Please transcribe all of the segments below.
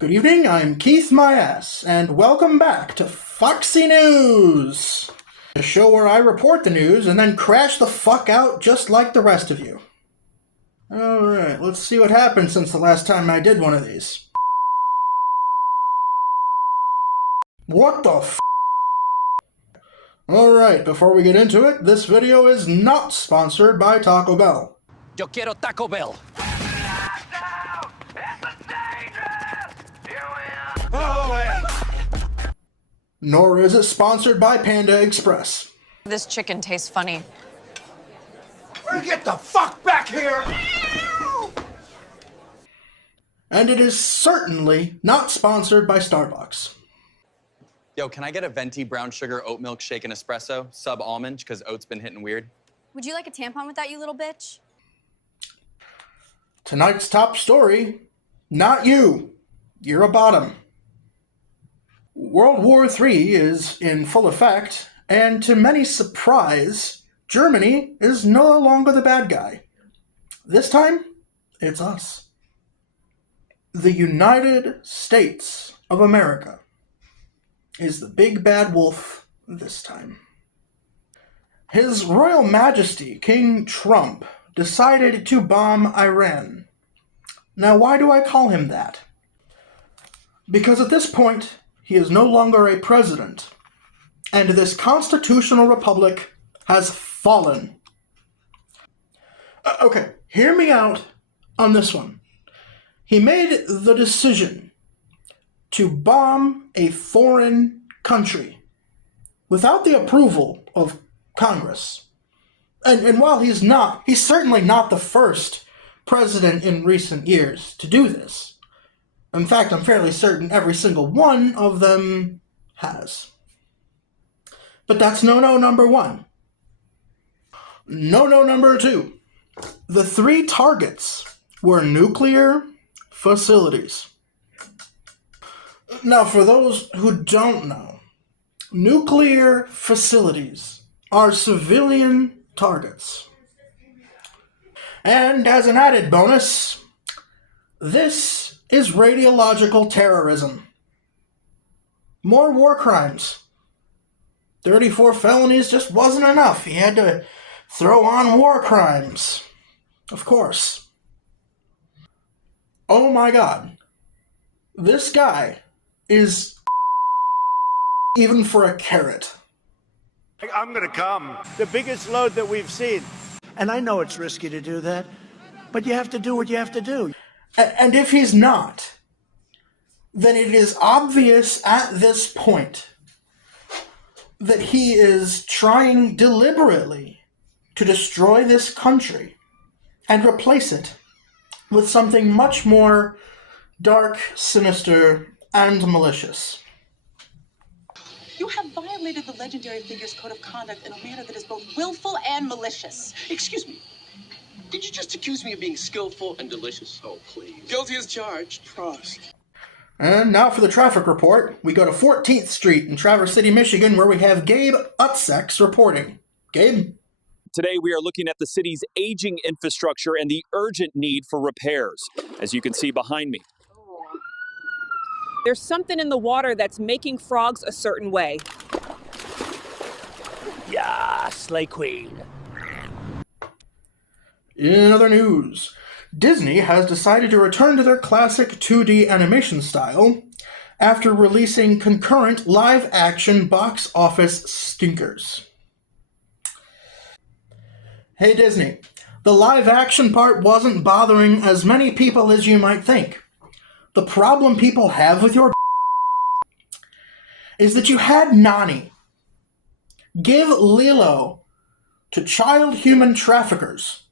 Good evening, I'm Keith My Ass, and welcome back to Foxxxy News, a show where I report the news and then crash the fuck out just like the rest of you. Alright, let's see what happened since the last time I did one of these. What the f***? Alright, before we get into it, this video is not sponsored by Taco Bell. Yo quiero Taco Bell. Nor is it sponsored by Panda Express. This chicken tastes funny. Get the fuck back here! And it is certainly not sponsored by Starbucks. Yo, can I get a venti brown sugar oat milk shake and espresso, sub almond, because oat's been hitting weird? Would you like a tampon with that, you little bitch? Tonight's top story, not you. You're a bottom. World War III is in full effect, and to many surprise, Germany is no longer the bad guy. This time, it's us. The United States of America is the big bad wolf this time. His Royal Majesty, King Trump, decided to bomb Iran. Now, why do I call him that? Because at this point, he is no longer a president, and this constitutional republic has fallen. Okay, hear me out on this one. He made the decision to bomb a foreign country without the approval of Congress. And while he's certainly not the first president in recent years to do this. In fact, I'm fairly certain every single one of them has. But that's no-no number one. No-no number two. The three targets were nuclear facilities. Now, for those who don't know, nuclear facilities are civilian targets. And as an added bonus, this is radiological terrorism. More war crimes. 34 felonies just wasn't enough. He had to throw on war crimes. Of course. Oh my god. This guy is even for a carrot. I'm gonna come. The biggest load that we've seen. And I know it's risky to do that, but you have to do what you have to do. And if he's not, then it is obvious at this point that he is trying deliberately to destroy this country and replace it with something much more dark, sinister, and malicious. You have violated the legendary figure's code of conduct in a manner that is both willful and malicious. Excuse me. Did you just accuse me of being skillful and delicious? Oh, please. Guilty as charged. Trust. And now for the traffic report. We go to 14th Street in Traverse City, Michigan, where we have Gabe Utsex reporting. Gabe? Today, we are looking at the city's aging infrastructure and the urgent need for repairs, as you can see behind me. There's something in the water that's making frogs a certain way. Yeah, Slay Queen. In other news, Disney has decided to return to their classic 2D animation style after releasing concurrent live-action box office stinkers. Hey Disney, the live-action part wasn't bothering as many people as you might think. The problem people have with your is that you had Nani give Lilo to child human traffickers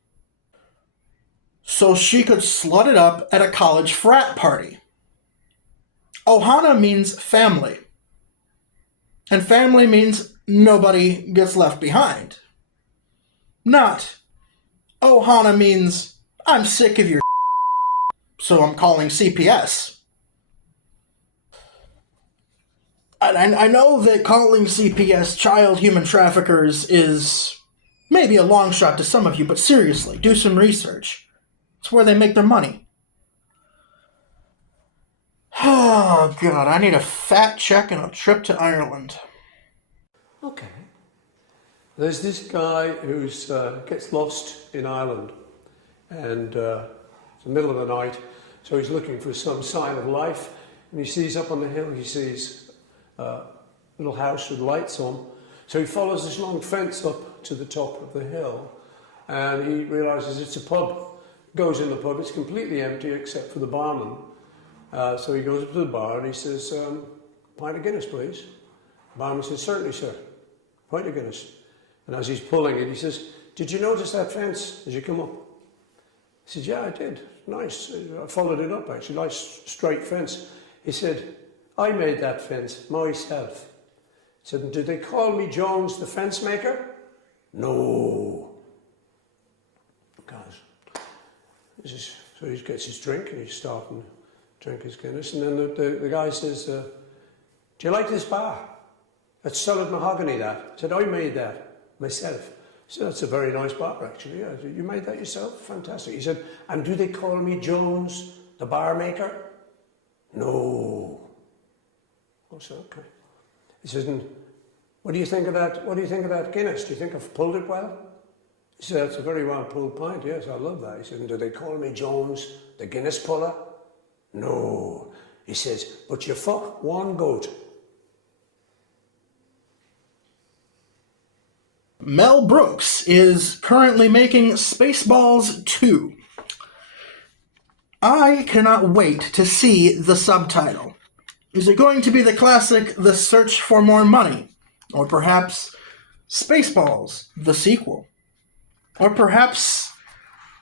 so she could slut it up at a college frat party. Ohana means family. And family means nobody gets left behind. Not, Ohana means I'm sick of your so I'm calling CPS. I know that calling CPS child human traffickers is maybe a long shot to some of you, but seriously, do some research. It's where they make their money. Oh, God, I need a fat check and a trip to Ireland. Okay. There's this guy who gets lost in Ireland, and it's the middle of the night, so he's looking for some sign of life, and he sees up on the hill, he sees a little house with lights on, so he follows this long fence up to the top of the hill, and he realises it's a pub. Goes in the pub, it's completely empty except for the barman. So he goes up to the bar and he says, pint of Guinness, please. The barman says, certainly, sir. Pint of Guinness. And as he's pulling it, he says, did you notice that fence as you come up? He says, yeah, I did. Nice. I followed it up, actually. Nice straight fence. He said, I made that fence myself. He said, did they call me Jones the fence maker? No. Guys. So he gets his drink and he's starting to drink his Guinness, and then the guy says, do you like this bar? That's solid mahogany, that. He said, I made that myself. He said, that's a very nice bar, actually. Yeah. You made that yourself? Fantastic. He said, and do they call me Jones, the bar maker? No. I said, okay. He says, and what do you think of that? What do you think of that Guinness? Do you think I've pulled it well? He said, that's a very well pulled pint, yes, I love that. He said, and do they call me Jones, the Guinness puller? No. He says, but you fuck one goat. Mel Brooks is currently making Spaceballs 2. I cannot wait to see the subtitle. Is it going to be the classic The Search for More Money? Or perhaps Spaceballs, the sequel? Or perhaps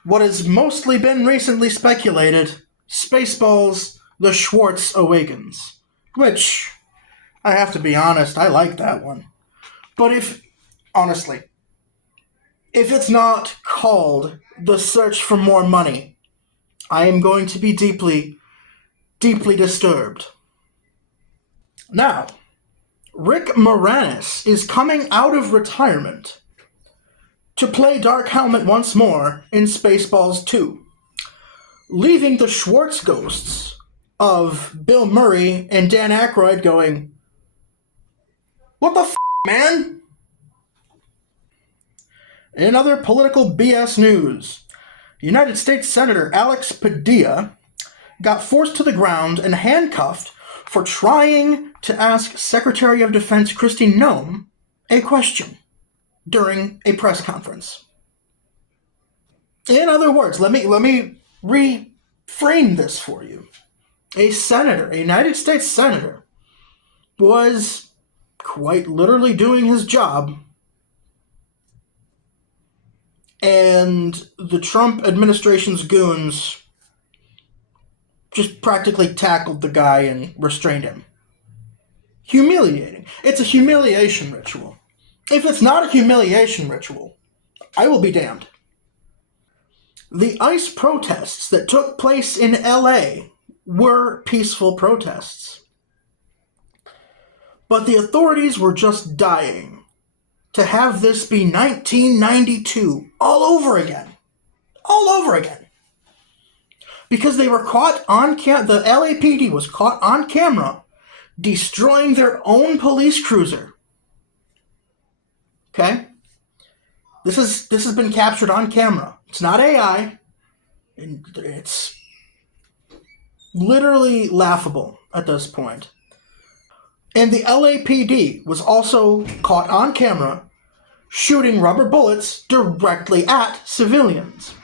what has mostly been recently speculated, Spaceballs, The Schwartz Awakens. Which, I have to be honest, I like that one. But honestly, if it's not called The Search for More Money, I am going to be deeply, deeply disturbed. Now, Rick Moranis is coming out of retirement to play Dark Helmet once more in Spaceballs 2, leaving the Schwartz ghosts of Bill Murray and Dan Aykroyd going, what the f***, man? In other political BS news, United States Senator Alex Padilla got forced to the ground and handcuffed for trying to ask Secretary of Defense Kristi Noem a question during a press conference. In other words, let me reframe this for you. A senator, a United States senator, was quite literally doing his job, and the Trump administration's goons just practically tackled the guy and restrained him. Humiliating. It's a humiliation ritual. If it's not a humiliation ritual, I will be damned. The ICE protests that took place in LA were peaceful protests. But the authorities were just dying to have this be 1992 all over again. All over again. Because they were caught on the LAPD was caught on camera destroying their own police cruiser. Okay? This has been captured on camera. It's not AI. It's literally laughable at this point. And the LAPD was also caught on camera shooting rubber bullets directly at civilians.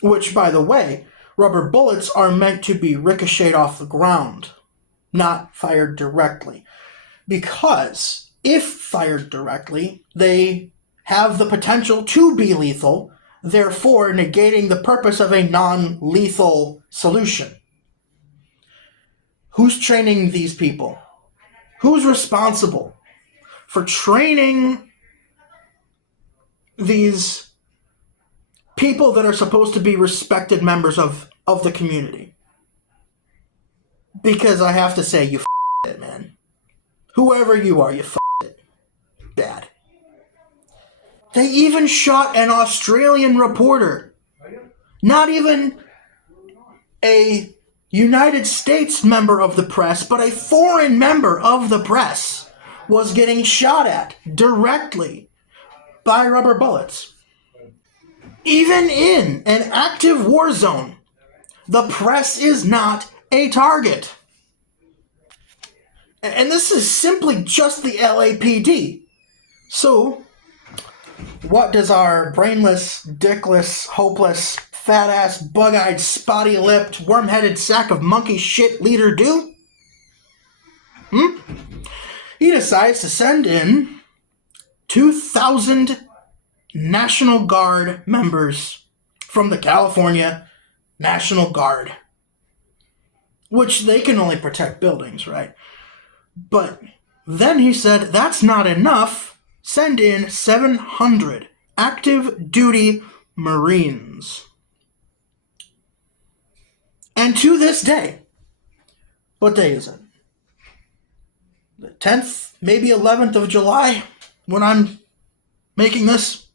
Which, by the way, rubber bullets are meant to be ricocheted off the ground, not fired directly. Because if fired directly, they have the potential to be lethal, therefore negating the purpose of a non-lethal solution. Who's training these people? Who's responsible for training these people that are supposed to be respected members of the community? Because I have to say, you f***ed it, man. Whoever you are, you f***ed it. Bad. They even shot an Australian reporter. Not even a United States member of the press, but a foreign member of the press was getting shot at directly by rubber bullets. Even in an active war zone, the press is not a target. And this is simply just the LAPD. So, what does our brainless, dickless, hopeless, fat-ass, bug-eyed, spotty-lipped, worm-headed sack of monkey shit leader do? He decides to send in 2,000 National Guard members from the California National Guard. Which they can only protect buildings, right? But then he said, that's not enough. Send in 700 active duty Marines. And to this day, what day is it? The 10th, maybe 11th of July, when I'm making this.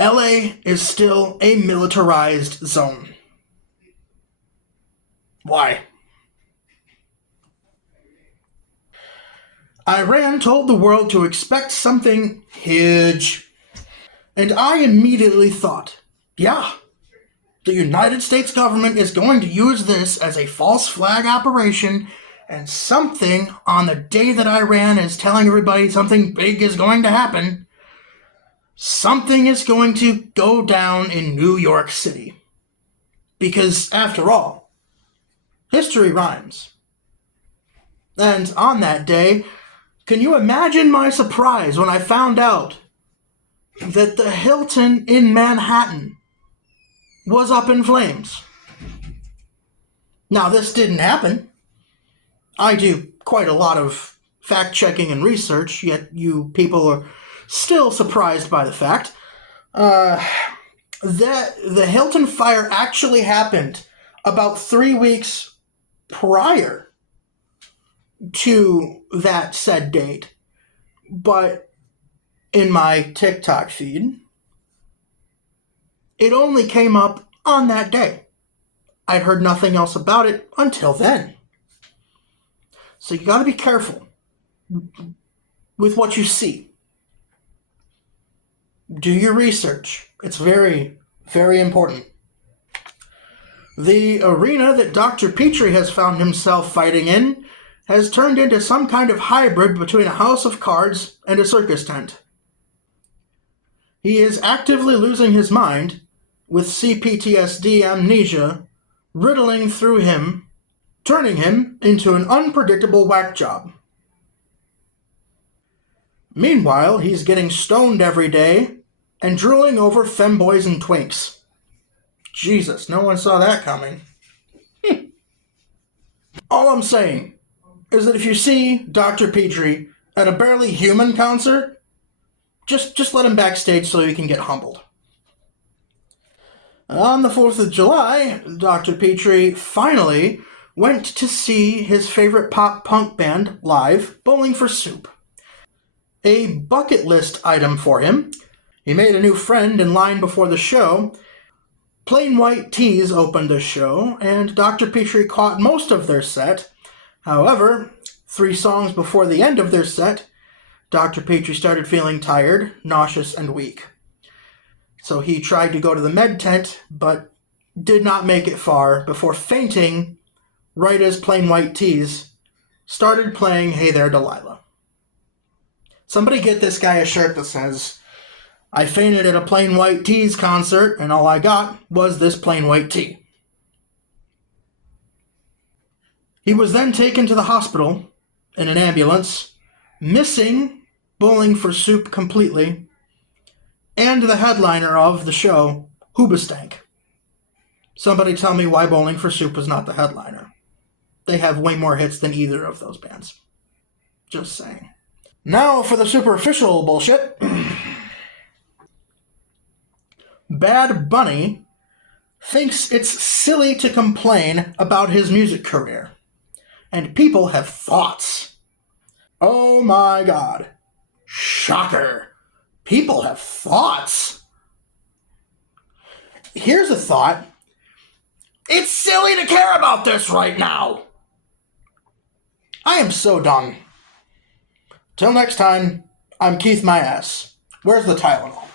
LA is still a militarized zone. Why? Iran told the world to expect something huge. And I immediately thought, yeah, the United States government is going to use this as a false flag operation, and something on the day that Iran is telling everybody something big is going to happen, something is going to go down in New York City. Because, after all, history rhymes. And on that day, can you imagine my surprise when I found out that the Hilton in Manhattan was up in flames? Now, this didn't happen. I do quite a lot of fact-checking and research, yet you people are still surprised by the fact that the Hilton fire actually happened about 3 weeks prior to that said date. But in my TikTok feed, it only came up on that day. I'd heard nothing else about it until then. So you gotta be careful with what you see. Do your research. It's very, very important. The arena that Dr. Petrie has found himself fighting in has turned into some kind of hybrid between a house of cards and a circus tent. He is actively losing his mind, with CPTSD amnesia riddling through him, turning him into an unpredictable whack job. Meanwhile, he's getting stoned every day and drooling over femboys and twinks. Jesus, no one saw that coming. All I'm saying is that if you see Dr. Petrie at a barely human concert, just let him backstage so he can get humbled. On the 4th of July, Dr. Petrie finally went to see his favorite pop-punk band live, Bowling for Soup. A bucket list item for him. He made a new friend in line before the show. Plain White T's opened the show, and Dr. Petrie caught most of their set. However, 3 songs before the end of their set, Dr. Petrie started feeling tired, nauseous, and weak. So he tried to go to the med tent, but did not make it far before fainting right as Plain White T's started playing Hey There Delilah. Somebody get this guy a shirt that says, I fainted at a Plain White T's concert, and all I got was this Plain White Tee. He was then taken to the hospital in an ambulance, missing Bowling for Soup completely, and the headliner of the show, Hoobastank. Somebody tell me why Bowling for Soup was not the headliner. They have way more hits than either of those bands. Just saying. Now for the superficial bullshit. Bad Bunny thinks it's silly to complain about his music career. And people have thoughts. Oh my God. Shocker. People have thoughts. Here's a thought. It's silly to care about this right now. I am so done. Till next time, I'm Keith My Ass. Where's the Tylenol?